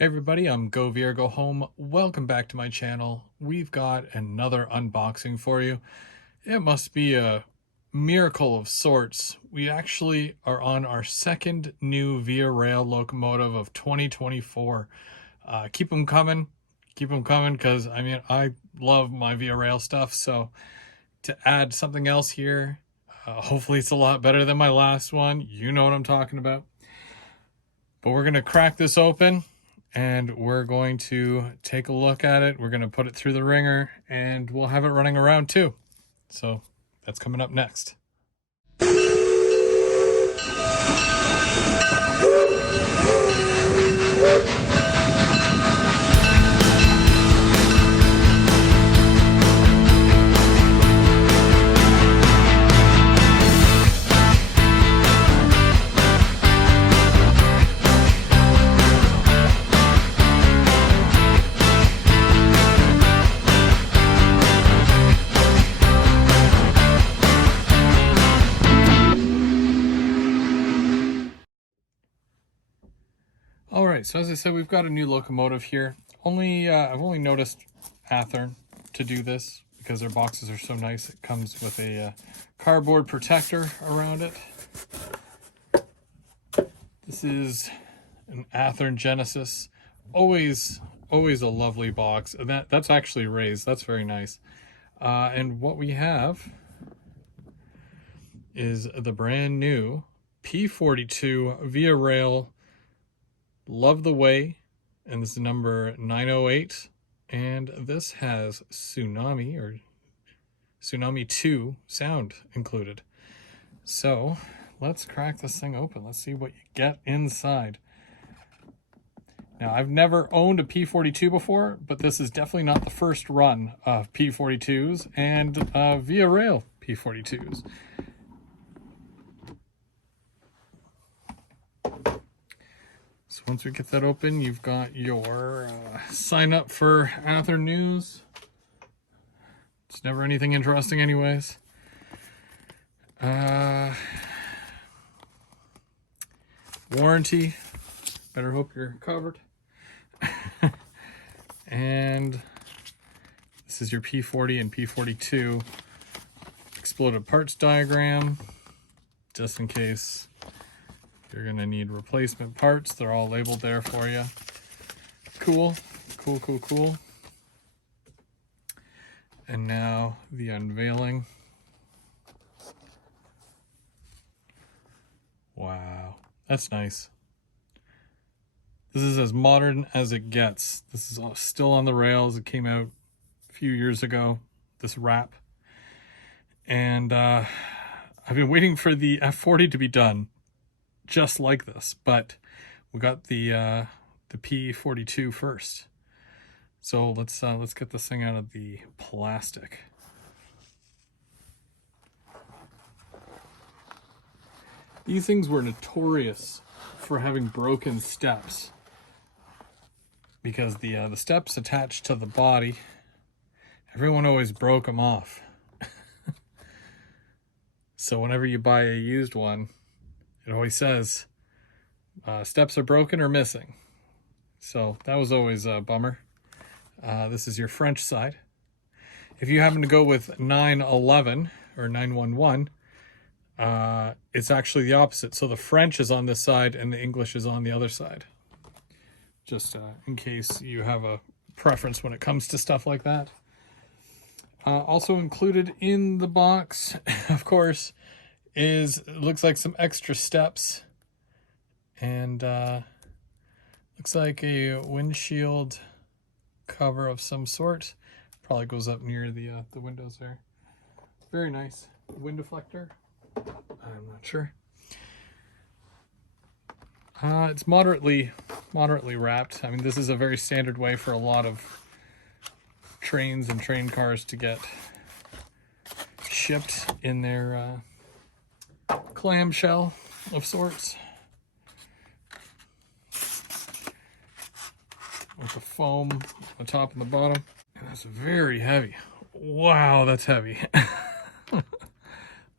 Hey everybody, I'm Go Veer Go Home. Welcome back to my channel. We've got another unboxing for you. It must be a miracle of sorts. We actually are on our second new Via Rail locomotive of 2024. Keep them coming. Keep them coming because, I love my Via Rail stuff. So to add something else here, hopefully it's a lot better than my last one. You know what I'm talking about. But we're going to crack this open and we're going to take a look at it. We're going to put it through the ringer and we'll have it running around too. So that's coming up next. All right, so as I said, we've got a new locomotive here. I've only noticed Athearn to do this because their boxes are so nice. It comes with a cardboard protector around it. This is an Athearn Genesis. Always a lovely box. And that's actually raised. That's very nice. And what we have is the brand new P42 Via Rail Love the Way, and this is number 908, and this has Tsunami 2 sound included. So let's crack this thing open. Let's see what you get inside. Now, I've never owned a P42 before, but this is definitely not the first run of P42s and Via Rail P42s. So once we get that open, you've got your sign up for Athearn News. It's never anything interesting anyways. Warranty. Better hope you're covered. And this is your P40 and P42 exploded parts diagram, just in case you're gonna need replacement parts. They're all labeled there for you. Cool. And now the unveiling. Wow, that's nice. This is as modern as it gets. This is still on the rails. It came out a few years ago, this wrap. And I've been waiting for the F40 to be done just like this, but we got the P42 first. So let's get this thing out of the plastic. These things were notorious for having broken steps because the steps attached to the body, everyone always broke them off. So whenever you buy a used one, it always says steps are broken or missing. So that was always a bummer. This is your French side. If you happen to go with 911 or 911, it's actually the opposite. So the French is on this side and the English is on the other side. Just in case you have a preference when it comes to stuff like that. Also included in the box, of course, it looks like some extra steps, and looks like a windshield cover of some sort. Probably goes up near the windows there. Very nice. Wind deflector. I'm not sure. It's moderately wrapped. I mean, this is a very standard way for a lot of trains and train cars to get shipped in their clamshell of sorts, with the foam on the top and the bottom. And that's very heavy. Wow, that's heavy.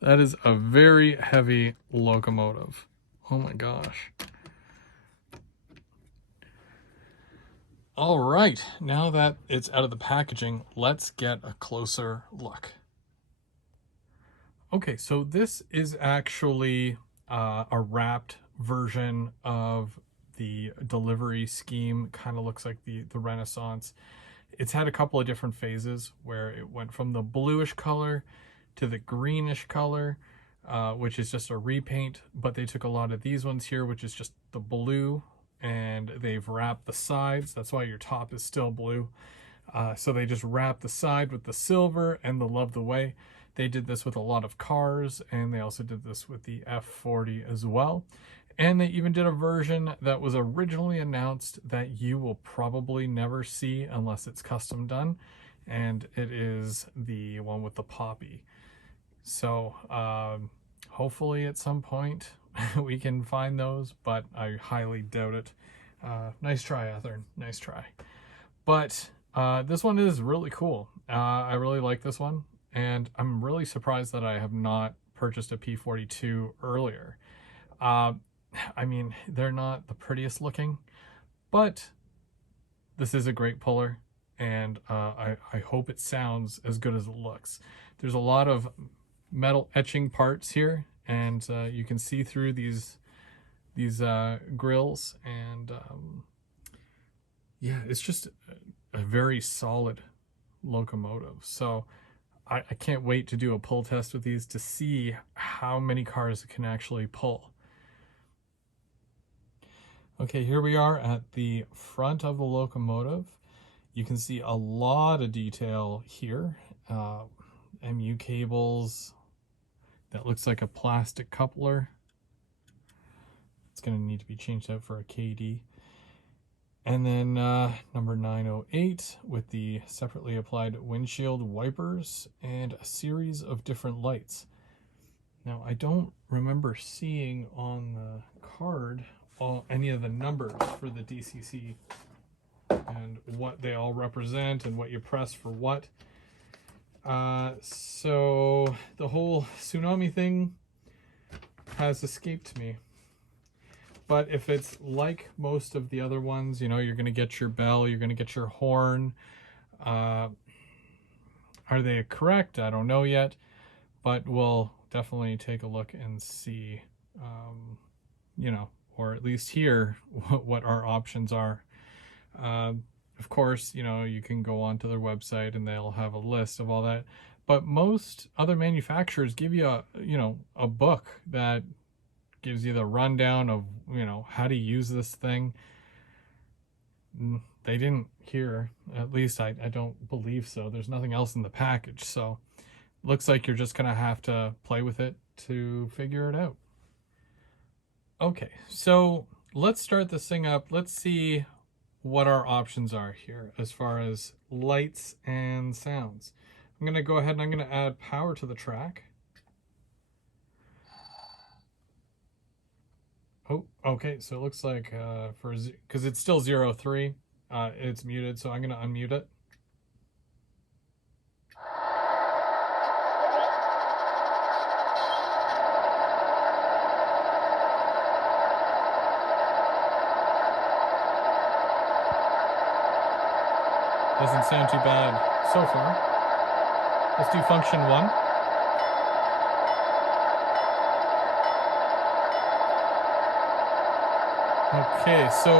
That is a very heavy locomotive. Oh my gosh. All right, now that it's out of the packaging, let's get a closer look. Okay, so this is actually a wrapped version of the delivery scheme. Kind of looks like the Renaissance. It's had a couple of different phases where it went from the bluish color to the greenish color, which is just a repaint, but they took a lot of these ones here, which is just the blue, and they've wrapped the sides. That's why your top is still blue. So they just wrapped the side with the silver and the Love the Way. They did this with a lot of cars, and they also did this with the F40 as well. And they even did a version that was originally announced that you will probably never see unless it's custom done, and it is the one with the poppy. So hopefully at some point we can find those, but I highly doubt it. Nice try, Athearn. Nice try. But this one is really cool. I really like this one, and I'm really surprised that I have not purchased a P42 earlier. I mean, they're not the prettiest looking, but this is a great puller, and I hope it sounds as good as it looks. There's a lot of metal etching parts here, and you can see through these grills, and yeah, it's just a very solid locomotive. So I can't wait to do a pull test with these to see how many cars it can actually pull. Okay, here we are at the front of the locomotive. You can see a lot of detail here. MU cables. That looks like a plastic coupler. It's going to need to be changed out for a KD. And then number 908 with the separately applied windshield wipers and a series of different lights. Now, I don't remember seeing on the card any of the numbers for the DCC and what they all represent and what you press for what. So the whole tsunami thing has escaped me. But if it's like most of the other ones, you know, you're going to get your bell, you're going to get your horn. Are they correct? I don't know yet, but we'll definitely take a look and see, you know, or at least hear what our options are. Of course, you know, you can go onto their website and they'll have a list of all that. But most other manufacturers give you a book that gives you the rundown of, you know, how to use this thing. They didn't here, at least I don't believe so. There's nothing else in the package, so looks like you're just gonna have to play with it to figure it out. Okay, so let's start this thing up. Let's see what our options are here as far as lights and sounds. I'm gonna go ahead and I'm gonna add power to the track. Oh, okay, so it looks like because it's still 03, it's muted, so I'm gonna unmute it. Doesn't sound too bad so far. Let's do function 1. Okay, so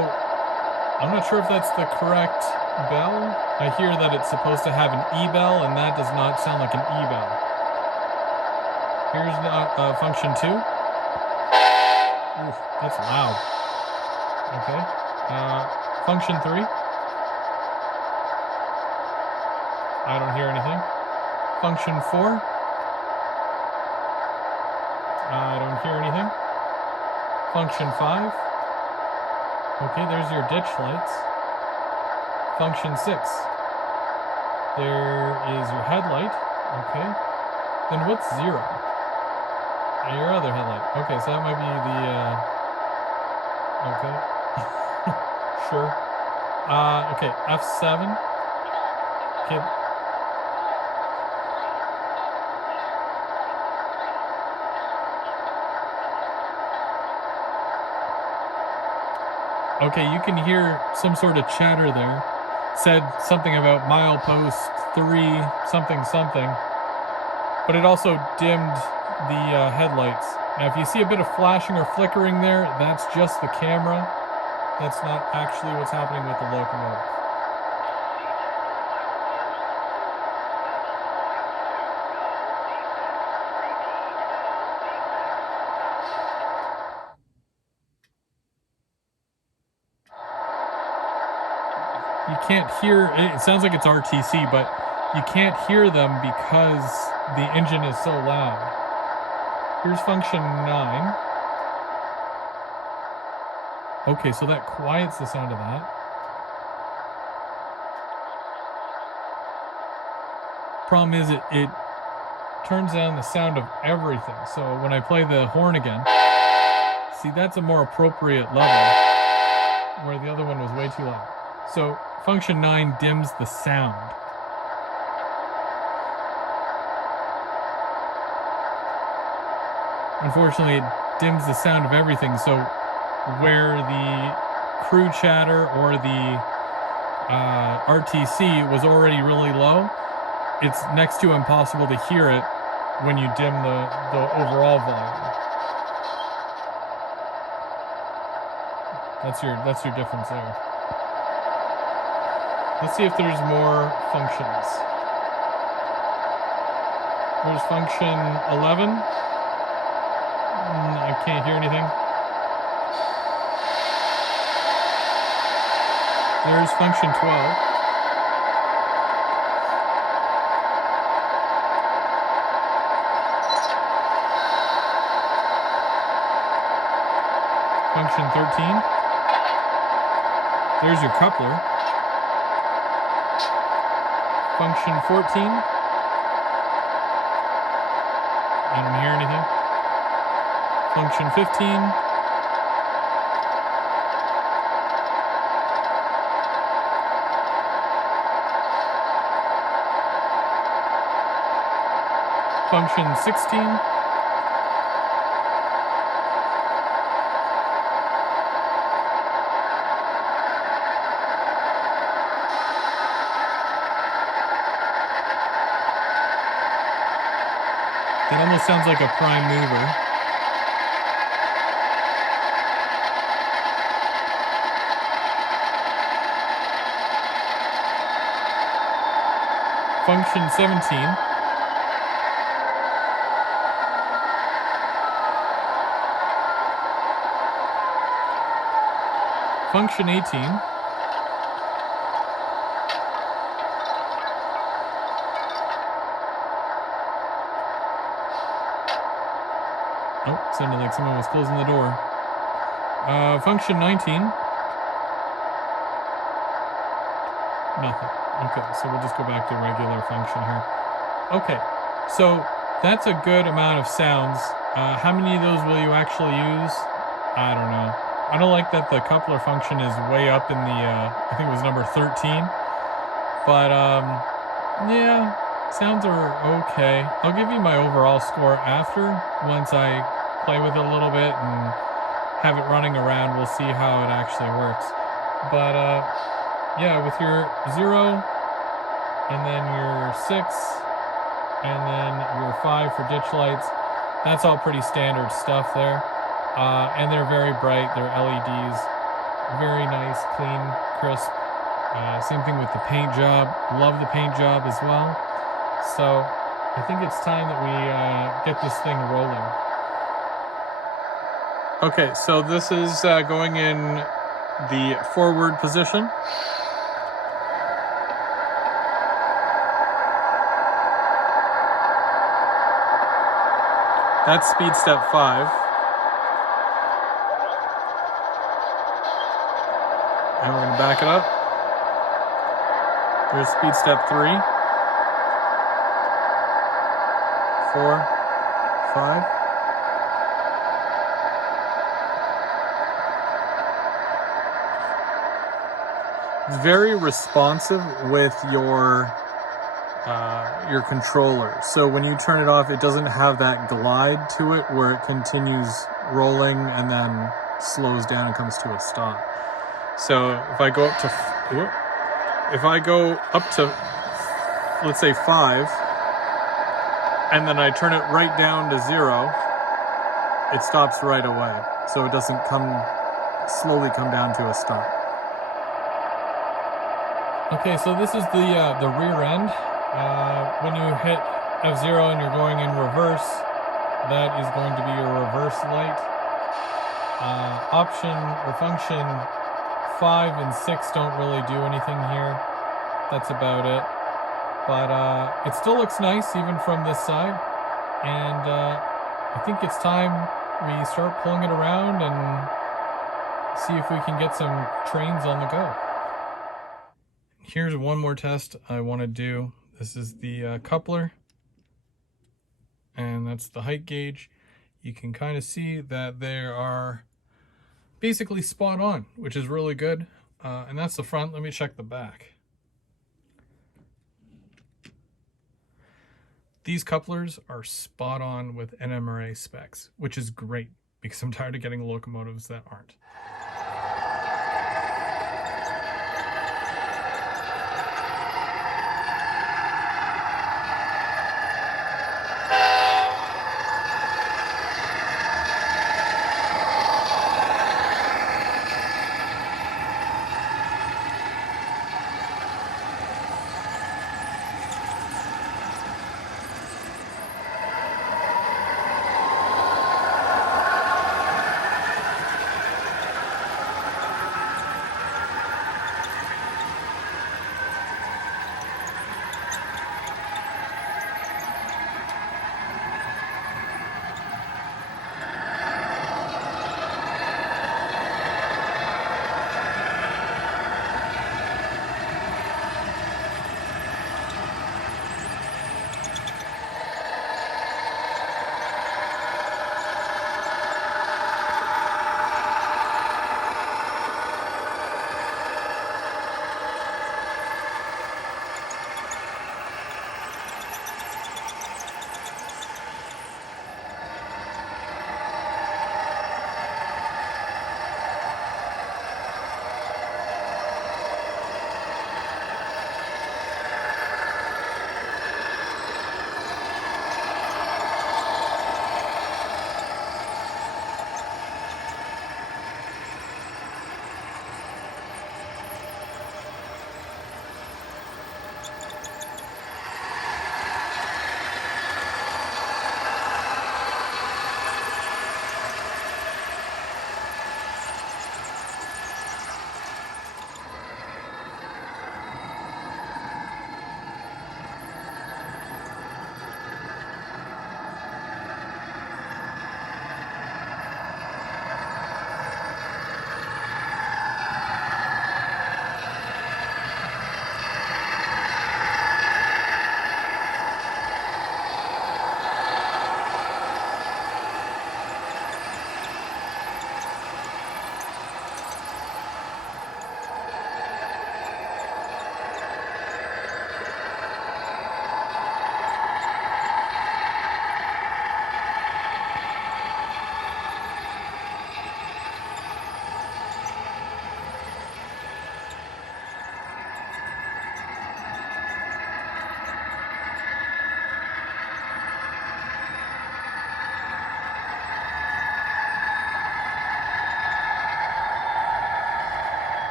I'm not sure if that's the correct bell. I hear that it's supposed to have an E-bell, and that does not sound like an E-bell. Here's function 2. Oof, that's loud. Okay. Function 3. I don't hear anything. Function 4. I don't hear anything. Function 5. Okay, there's your ditch lights. Function 6. There is your headlight. Okay. Then what's 0? Your other headlight. Okay, so that might be the, okay. Sure. Okay, F7. Okay. Okay, you can hear some sort of chatter there. Said something about milepost 3, something, something. But it also dimmed the headlights. Now, if you see a bit of flashing or flickering there, that's just the camera. That's not actually what's happening with the locomotive. You can't hear, it sounds like it's RTC, but you can't hear them because the engine is so loud. Here's function 9. Okay, so that quiets the sound of that. Problem is it turns down the sound of everything. So when I play the horn again, see, that's a more appropriate level, where the other one was way too loud. So function 9 dims the sound. Unfortunately, it dims the sound of everything, so where the crew chatter or the RTC was already really low, it's next to impossible to hear it when you dim the overall volume. That's your difference there. Let's see if there's more functions. There's function 11. I can't hear anything. There's function 12. Function 13. There's your coupler. Function 14. I don't hear anything. Function 15. Function 16. That almost sounds like a prime mover. Function 17. Function 18. Oh, sounded like someone was closing the door. Function 19. Nothing. Okay, so we'll just go back to regular function here. Okay, so that's a good amount of sounds. How many of those will you actually use? I don't know. I don't like that the coupler function is way up in the, I think it was number 13. But, yeah, sounds are okay. I'll give you my overall score after, once I play with it a little bit and have it running around. We'll see how it actually works. But, yeah, with your 0, and then your 6, and then your 5 for ditch lights, that's all pretty standard stuff there. And they're very bright, they're LEDs, very nice, clean, crisp. Same thing with the paint job, love the paint job as well. So I think it's time that we get this thing rolling. Okay, so this is going in the forward position. That's speed step 5. And we're going to back it up. There's speed step 3, 4, 5. It's very responsive with your controller. So when you turn it off, it doesn't have that glide to it where it continues rolling and then slows down and comes to a stop. So if I go up to, let's say 5, and then I turn it right down to 0, it stops right away. So it doesn't slowly come down to a stop. Okay, so this is the rear end. When you hit F0 and you're going in reverse, that is going to be your reverse light. Option or function 5 and 6 don't really do anything here. That's about it. But it still looks nice even from this side. And I think it's time we start pulling it around and see if we can get some trains on the go. Here's one more test I want to do. This is the coupler, and that's the height gauge. You can kind of see that they are basically spot on, which is really good. And that's the front. Let me check the back. These couplers are spot on with NMRA specs, which is great because I'm tired of getting locomotives that aren't.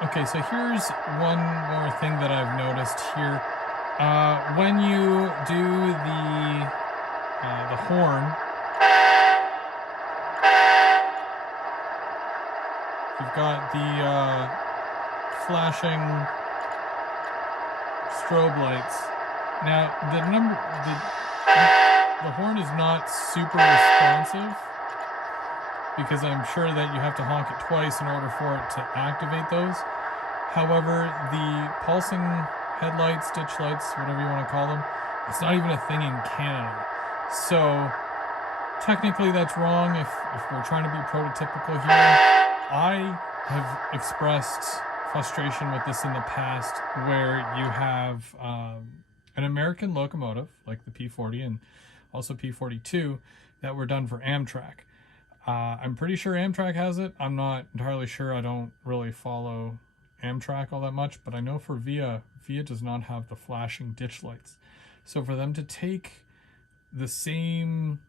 Okay, so here's one more thing that I've noticed here. When you do the horn, you've got the flashing strobe lights. Now the horn is not super responsive, because I'm sure that you have to honk it twice in order for it to activate those. However, the pulsing headlights, ditch lights, whatever you want to call them, it's not even a thing in Canada. So technically that's wrong if we're trying to be prototypical here. I have expressed frustration with this in the past, where you have an American locomotive like the P40, and also P42, that were done for Amtrak. I'm pretty sure Amtrak has it. I'm not entirely sure. I don't really follow Amtrak all that much, but I know for Via does not have the flashing ditch lights. So for them to take the same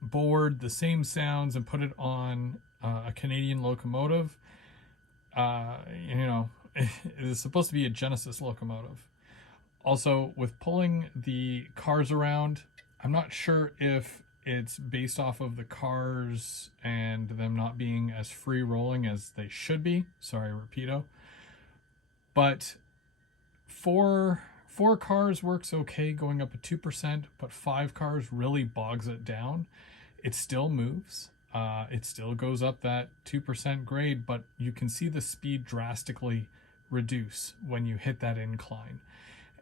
board, the same sounds, and put it on a Canadian locomotive, it is supposed to be a Genesis locomotive. Also, with pulling the cars around, I'm not sure if it's based off of the cars and them not being as free rolling as they should be. Sorry, repeato. But four cars works okay going up at 2%, but 5 cars really bogs it down. It still moves. It still goes up that 2% grade, but you can see the speed drastically reduce when you hit that incline.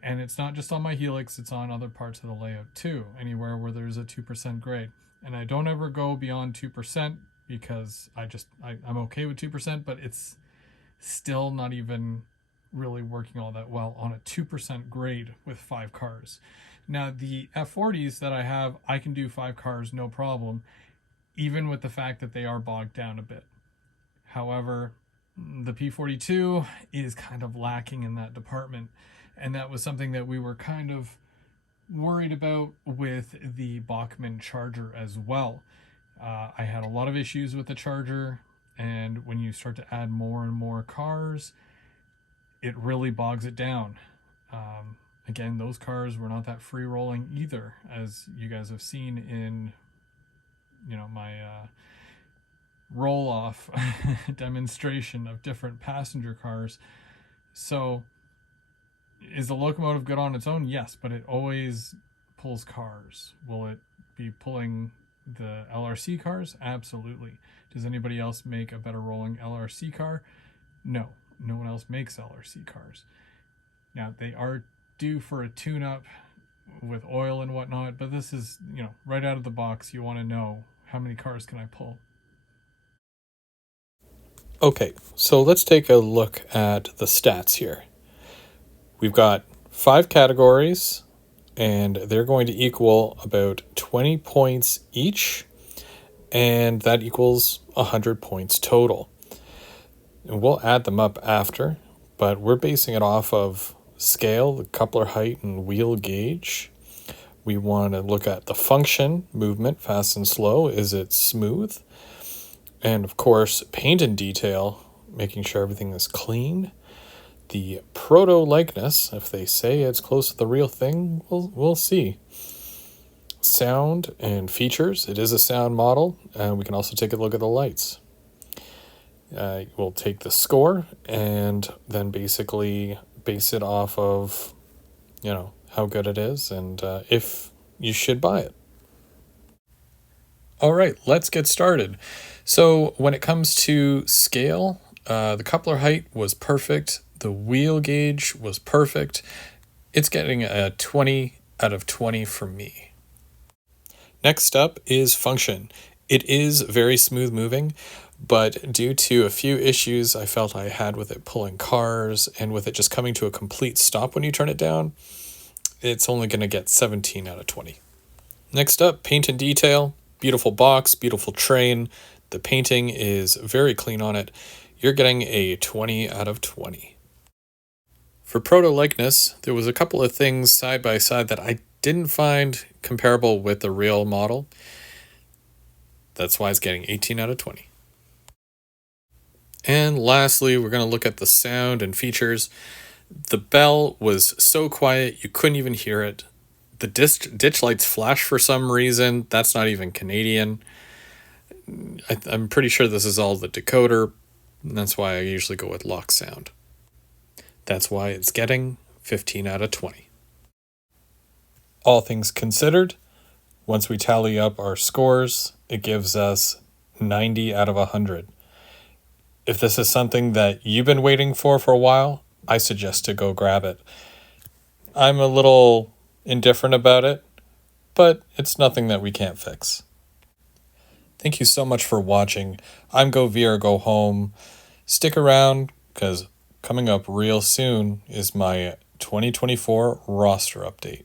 And it's not just on my Helix, it's on other parts of the layout too, anywhere where there's a 2% grade. And I don't ever go beyond 2% because I'm okay with 2%, but it's still not even really working all that well on a 2% grade with 5 cars. Now the F40s that I have, I can do 5 cars no problem, even with the fact that they are bogged down a bit. However, the P42 is kind of lacking in that department. And that was something that we were kind of worried about with the Bachmann Charger as well. I had a lot of issues with the Charger, and when you start to add more and more cars, it really bogs it down. Again, those cars were not that free rolling either, as you guys have seen in my roll-off demonstration of different passenger cars. So is the locomotive good on its own? Yes, but it always pulls cars. Will it be pulling the LRC cars? Absolutely. Does anybody else make a better rolling LRC car? No. No one else makes LRC cars. Now, they are due for a tune-up with oil and whatnot, but this is, right out of the box, you want to know how many cars can I pull. Okay, so let's take a look at the stats here. We've got 5 categories, and they're going to equal about 20 points each, and that equals 100 points total. And we'll add them up after, but we're basing it off of scale, the coupler height, and wheel gauge. We want to look at the function, movement, fast and slow. Is it smooth? And of course, paint and detail, making sure everything is clean. The proto-likeness, if they say it's close to the real thing, we'll see. Sound and features, it is a sound model, and we can also take a look at the lights. We'll take the score and then basically base it off of, how good it is and if you should buy it. All right, let's get started. So when it comes to scale, the coupler height was perfect. The wheel gauge was perfect. It's getting a 20 out of 20 from me. Next up is function. It is very smooth moving, but due to a few issues I felt I had with it pulling cars and with it just coming to a complete stop when you turn it down, it's only going to get 17 out of 20. Next up, paint and detail. Beautiful box, beautiful train. The painting is very clean on it. You're getting a 20 out of 20. For proto-likeness, there was a couple of things side by side that I didn't find comparable with the real model. That's why it's getting 18 out of 20. And lastly, we're going to look at the sound and features. The bell was so quiet, you couldn't even hear it. The ditch lights flash for some reason. That's not even Canadian. I'm pretty sure this is all the decoder, and that's why I usually go with lock sound. That's why it's getting 15 out of 20. All things considered, once we tally up our scores, it gives us 90 out of 100. If this is something that you've been waiting for a while, I suggest to go grab it. I'm a little indifferent about it, but it's nothing that we can't fix. Thank you so much for watching. I'm Go Via or Go Home. Stick around, because coming up real soon is my 2024 roster update.